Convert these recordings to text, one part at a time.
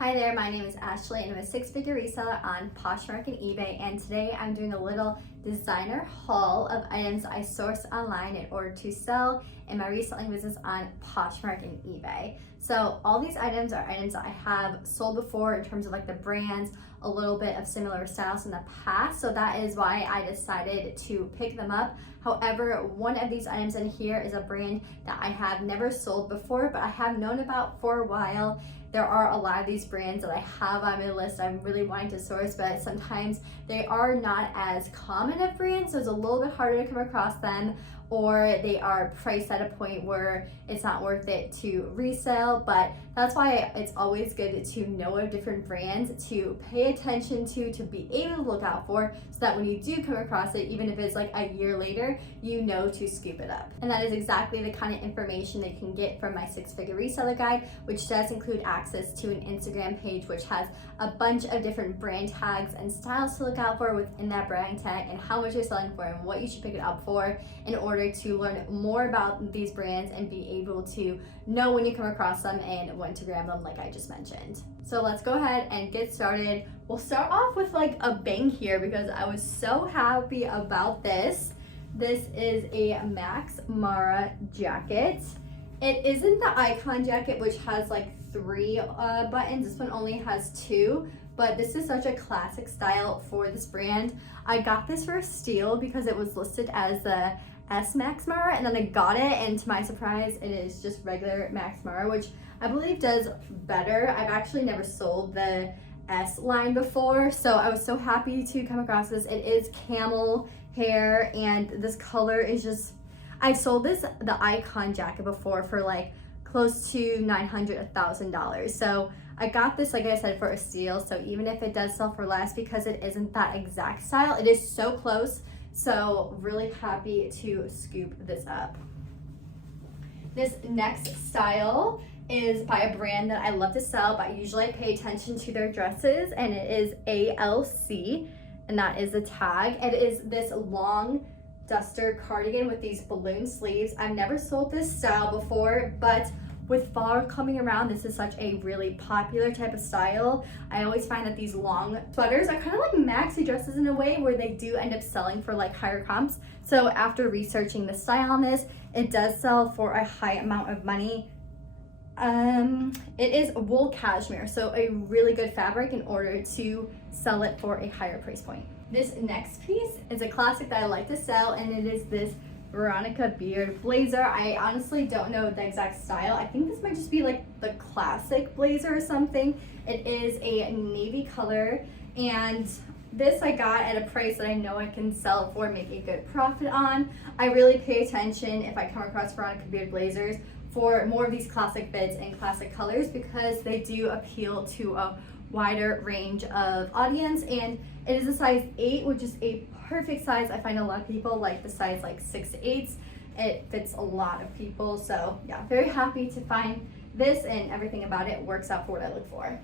Hi there, my name is Ashley and I'm a six-figure reseller on Poshmark and eBay, and today I'm doing a little designer haul of items I sourced online in order to sell in my reselling business on Poshmark and eBay. So all these items are items that I have sold before in terms of like the brands, a little bit of similar styles in the past, so that is why I decided to pick them up. However, one of these items in here is a brand that I have never sold before, but I have known about for a while. There are a lot of these brands that I have on my list I'm really wanting to source, but sometimes they are not as common of brands, so it's a little bit harder to come across them, or they are priced at a point where it's not worth it to resell. But that's why it's always good to know of different brands, to pay attention to be able to look out for, so that when you do come across it, even if it's like a year later, you know to scoop it up. And that is exactly the kind of information that you can get from my six-figure reseller guide, which does include access to an Instagram page which has a bunch of different brand tags and styles to look out for within that brand tag, and how much you're selling for and what you should pick it up for in order to learn more about these brands and be able to know when you come across them and when to grab them, like I just mentioned. So let's go ahead and get started. We'll start off with like a bang here because I was so happy about this. This is a Max Mara jacket. It isn't the icon jacket, which has like 3 buttons. This one only has 2, but this is such a classic style for this brand. I got this for a steal because it was listed as the S Max Mara, and then I got it, and to my surprise, it is just regular Max Mara, which I believe does better. I've actually never sold the S line before, so I was so happy to come across this. It is camel hair, and this color is just, I've sold the icon jacket before for like close to $900, $1,000. So I got this, like I said, for a steal. So even if it does sell for less, because it isn't that exact style, it is so close. So really happy to scoop this up. This next style is by a brand that I love to sell, but usually I pay attention to their dresses, and it is ALC, and that is the tag. It is this long duster cardigan with these balloon sleeves. I've never sold this style before, but with fall coming around, this is such a really popular type of style. I always find that these long sweaters are kind of like maxi dresses in a way, where they do end up selling for like higher comps. So after researching the style on this, it does sell for a high amount of money. It is wool cashmere, so a really good fabric in order to sell it for a higher price point. This next piece is a classic that I like to sell, and it is this Veronica beard blazer. I honestly don't know the exact style. I think this might just be like the classic blazer or something. It is a navy color, and this I got at a price that I know I can sell for, make a good profit on. I really pay attention if I come across Veronica beard blazers for more of these classic fits and classic colors, because they do appeal to a wider range of audience. And it is a size 8, which is a perfect size. I find a lot of people like the size like 6 to 8s. It fits a lot of people. So yeah, very happy to find this, and everything about it works out for what I look for.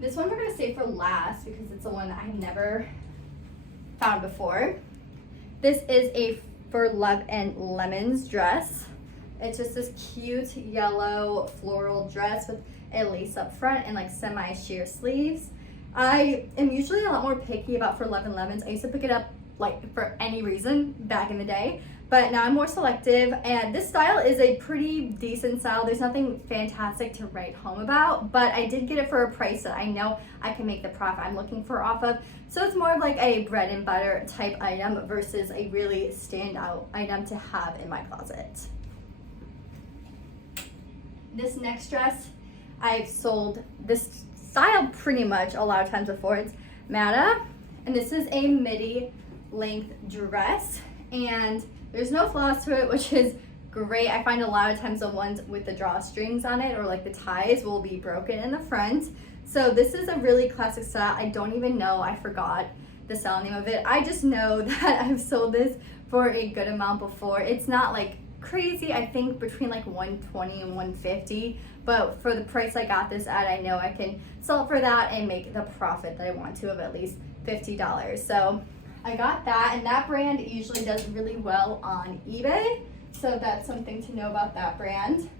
This one we're gonna save for last because it's the one that I've never found before. This is a For Love and Lemons dress. It's just this cute yellow floral dress with a lace up front and like semi-sheer sleeves. I am usually a lot more picky about For Love and Lemons. I used to pick it up like for any reason back in the day, but now I'm more selective, and this style is a pretty decent style. There's nothing fantastic to write home about, but I did get it for a price that I know I can make the profit I'm looking for off of. So it's more of like a bread and butter type item versus a really standout item to have in my closet. This next dress, I've sold this style pretty much a lot of times before. It's Mata, and this is a midi length dress, and there's no flaws to it, which is great. I find a lot of times the ones with the drawstrings on it or like the ties will be broken in the front. So this is a really classic style. I don't even know, I forgot the style name of it. I just know that I've sold this for a good amount before. It's not like crazy. I think between like $120 and $150, but for the price I got this at, I know I can sell it for that and make the profit that I want to of at least $50. So I got that, and that brand usually does really well on eBay, so that's something to know about that brand.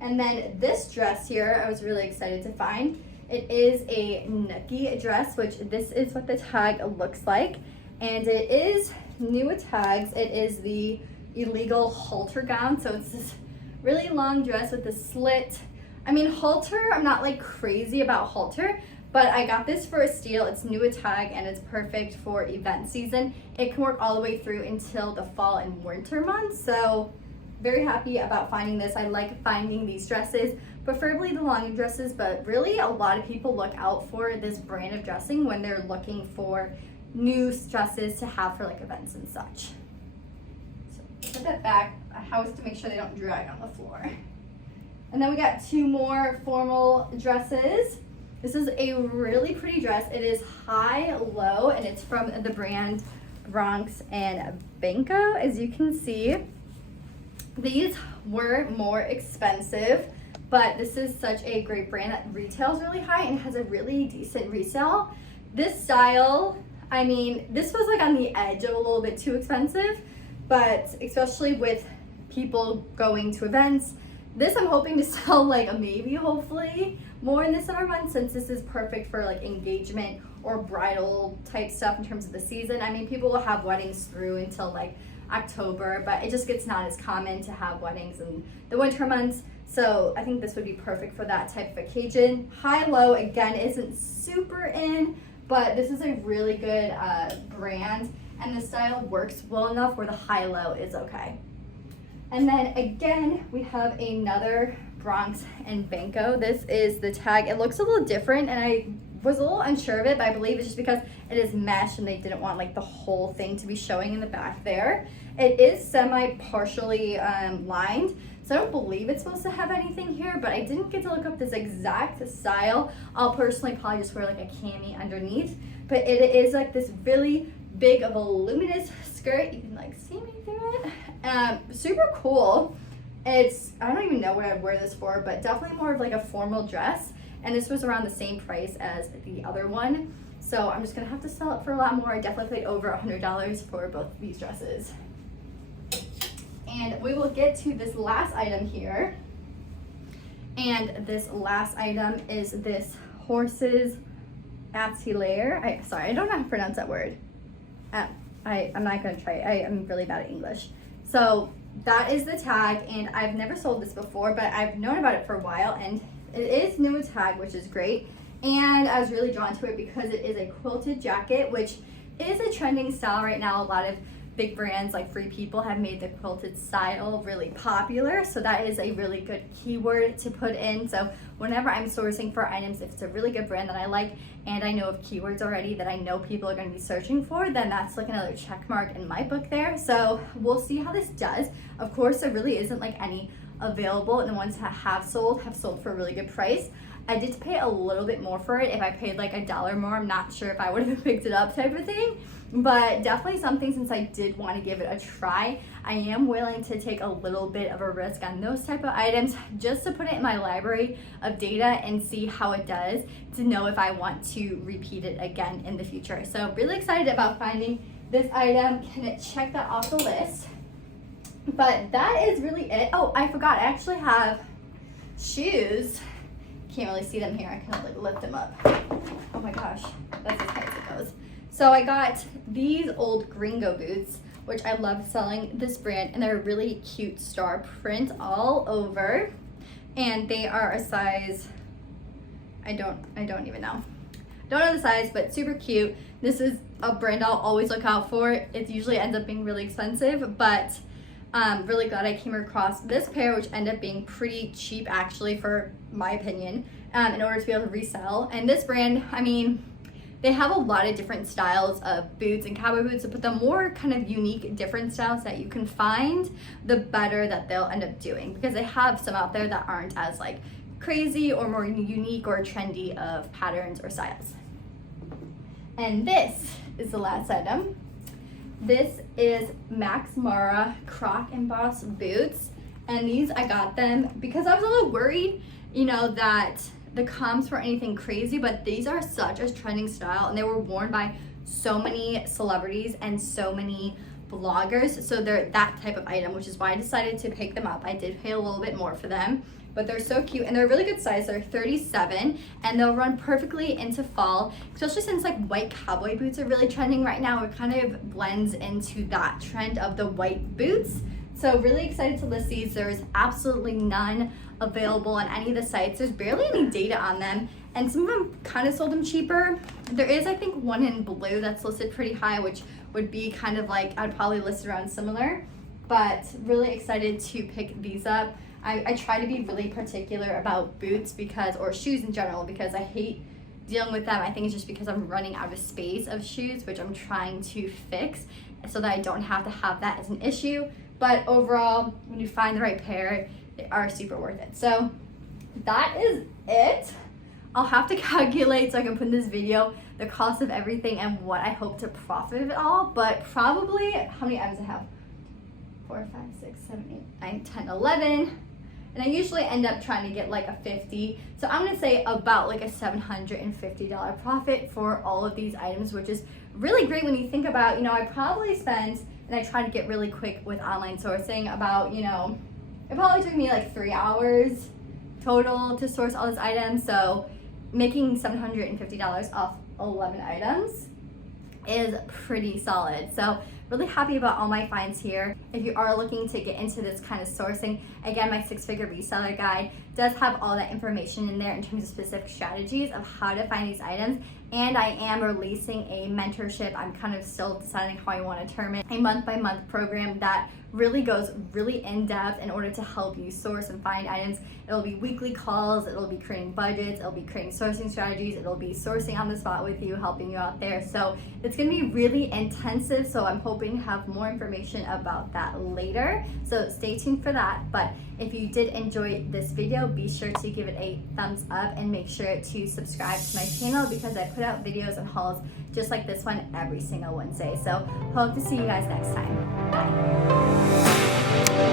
And then this dress here, I was really excited to find. It is a nookie dress, which this is what the tag looks like. And it is new with tags. It is the illegal halter gown. So it's this really long dress with a slit. I mean, halter, I'm not like crazy about halter, but I got this for a steal. It's new with tag and it's perfect for event season. It can work all the way through until the fall and winter months. So very happy about finding this. I like finding these dresses, preferably the long dresses, but really a lot of people look out for this brand of dressing when they're looking for new dresses to have for like events and such. So put that back a house to make sure they don't drag on the floor. And then we got two more formal dresses. This is a really pretty dress. It is high-low and it's from the brand Bronx and Banco, as you can see. These were more expensive, but this is such a great brand that retails really high and has a really decent resale. This style, I mean, this was like on the edge of a little bit too expensive, but especially with people going to events, this I'm hoping to sell like maybe, hopefully, more in the summer months, since this is perfect for like engagement or bridal type stuff in terms of the season. I mean, people will have weddings through until like October, but it just gets not as common to have weddings in the winter months. So I think this would be perfect for that type of occasion. High-low, again, isn't super in, but this is a really good brand, and the style works well enough where the high-low is okay. And then again, we have another Bronx and Banco. This is the tag. It looks a little different, and I was a little unsure of it, but I believe it's just because it is mesh and they didn't want like the whole thing to be showing in the back there. It is semi-partially lined, so I don't believe it's supposed to have anything here, but I didn't get to look up this exact style. I'll personally probably just wear like a cami underneath, but it is like this really big, voluminous skirt. You can like see me through it. Super cool. It's, I don't even know what I'd wear this for, but definitely more of like a formal dress. And this was around the same price as the other one. So I'm just gonna have to sell it for a lot more. I definitely paid over $100 for both of these dresses. And we will get to this last item here. And this last item is this horse's atelier. Sorry, I don't know how to pronounce that word. I'm not gonna try it. I am really bad at English. So that is the tag, and I've never sold this before, but I've known about it for a while, and it is new with tag, which is great. And I was really drawn to it because it is a quilted jacket, which is a trending style right now. A lot of big brands like Free People have made the quilted style really popular. So that is a really good keyword to put in. So whenever I'm sourcing for items, if it's a really good brand that I like and I know of keywords already that I know people are going to be searching for, then that's like another check mark in my book there. So we'll see how this does. Of course, there really isn't like any available, and the ones that have sold for a really good price. I did pay a little bit more for it. If I paid like $1 more, I'm not sure if I would have picked it up type of thing, but definitely something, since I did want to give it a try. I am willing to take a little bit of a risk on those type of items just to put it in my library of data and see how it does, to know if I want to repeat it again in the future. So really excited about finding this item. Can it check that off the list? But that is really it. Oh, I forgot, I actually have shoes. Can't really see them here. I can like lift them up. Oh my gosh, that's as high as it goes. So I got these old Gringo Boots, which I love selling this brand, and they're a really cute star print all over. And they are a size, I don't even know. Don't know the size, but super cute. This is a brand I'll always look out for. It usually ends up being really expensive, but really glad I came across this pair, which ended up being pretty cheap actually, for my opinion, in order to be able to resell. And this brand, I mean, they have a lot of different styles of boots and cowboy boots, but the more kind of unique different styles that you can find, the better that they'll end up doing, because they have some out there that aren't as like crazy or more unique or trendy of patterns or styles. And this is the last item. This is Max Mara Croc Embossed boots, and these I got them because I was a little worried, you know, that the comps were anything crazy, but these are such a trending style, and they were worn by so many celebrities and so many bloggers, so they're that type of item, which is why I decided to pick them up. I did pay a little bit more for them, but they're so cute and they're a really good size. They're 37 and they'll run perfectly into fall, especially since like white cowboy boots are really trending right now. It kind of blends into that trend of the white boots. So really excited to list these. There's absolutely none available on any of the sites. There's barely any data on them, and some of them kind of sold them cheaper. There is, I think, one in blue that's listed pretty high, which would be kind of like, I'd probably list it around similar, but really excited to pick these up. I try to be really particular about boots because, or shoes in general, because I hate dealing with them. I think it's just because I'm running out of space of shoes, which I'm trying to fix so that I don't have to have that as an issue. But overall, when you find the right pair, they are super worth it. So that is it. I'll have to calculate so I can put in this video the cost of everything and what I hope to profit of it all. But probably, how many items I have? 4, 5, 6, 7, 8, 9, 10, 11. And I usually end up trying to get like a 50. So I'm gonna say about like a $750 profit for all of these items, which is really great when you think about, you know, I probably spent, and I try to get really quick with online sourcing, about, you know, it probably took me like 3 hours total to source all these items. So making $750 off 11 items is pretty solid. So really happy about all my finds here. If you are looking to get into this kind of sourcing, again, my 6-figure reseller guide does have all that information in there in terms of specific strategies of how to find these items. And I am releasing a mentorship. I'm kind of still deciding how I want to term it. A month-by-month program that really goes really in-depth in order to help you source and find items. It'll be weekly calls, it'll be creating budgets, it'll be creating sourcing strategies, it'll be sourcing on the spot with you, helping you out there. So it's gonna be really intensive, so I'm hoping to have more information about that later. So stay tuned for that. But if you did enjoy this video, be sure to give it a thumbs up and make sure to subscribe to my channel because I put out videos and hauls just like this one every single Wednesday. So hope to see you guys next time. Bye.